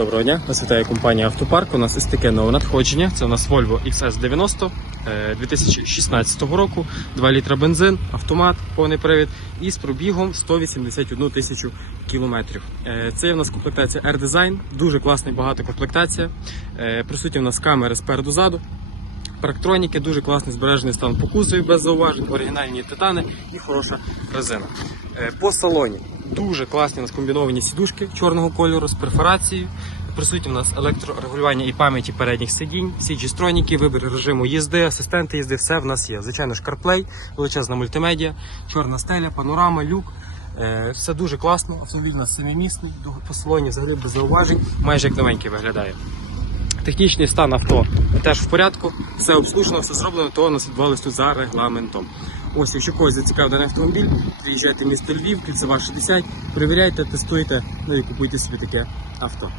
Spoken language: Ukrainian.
Доброго дня, нас вітає компанія Автопарк. У нас із таке нове надходження. Це у нас Volvo XS90 е, 2016 року, 2 літра бензин, автомат, повний привід і з пробігом 181 тисячу кілометрів. Е, Це у нас комплектація R-Design, дуже класна і багата комплектація. Е, Присутні у нас камери спереду ззаду. Парктроніки, дуже класний збережений стан по кузові без зауважень, оригінальні титани і хороша резина. Е, По салоні дуже класні у нас сідушки чорного кольору з перфорацією. Присутні у нас електрорегулювання і пам'яті передніх сидінь, всі G-строніки, вибір режиму їзди, асистенти їзди, все в нас є. Звичайно ж, CarPlay, величезна мультимедіа, чорна стеля, панорама, люк. Е, Все дуже класно, автомобіль у нас самімісний, по салоні взагалі без зауважень, майже як новенький виглядає. Технічний стан авто теж в порядку, все обслужено, все зроблено, то у нас відбувалося тут за регламентом. Ось, якщо когось зацікавив автомобіль, приїжджайте в місто Львів, кільцева 60, перевіряйте, тестуйте, ну і купуйте собі таке авто.